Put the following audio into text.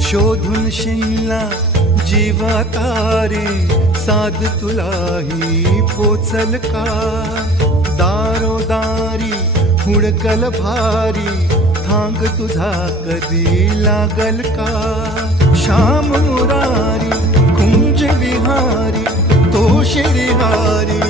शोधून शिनला जीवा तारे, साध तुलाही पोचल का? दारोदारी हुडकल भारी, थांग तुझा कधी लागल का? श्याम मुरारी कुंज विहारी, तो श्रीहारी